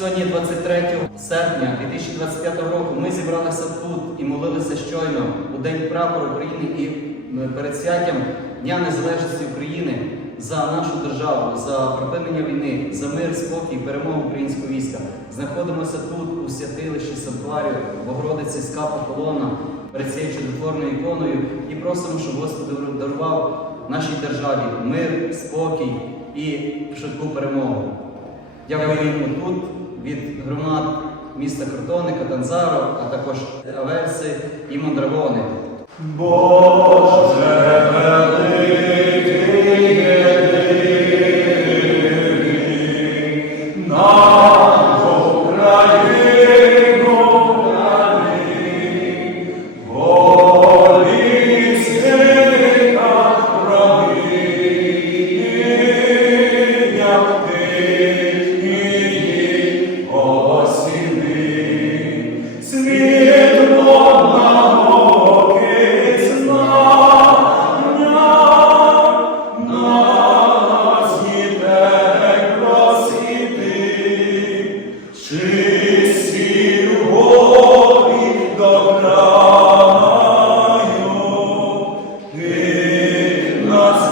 Сьогодні, 23 серпня 2025 року, ми зібралися тут і молилися щойно у День прапору України і перед святтям Дня Незалежності України за нашу державу, за припинення війни, за мир, спокій, перемогу українського війська. Знаходимося тут, у святилищі Санктуарію, Богородиці Скапа Колона, перед цією чудотворною іконою і просимо, щоб Господь дарував нашій державі мир, спокій і швидку перемогу. Дякуємо тут від громад міста Кротони, Катанзаро, а також Аверси і Мондрагони.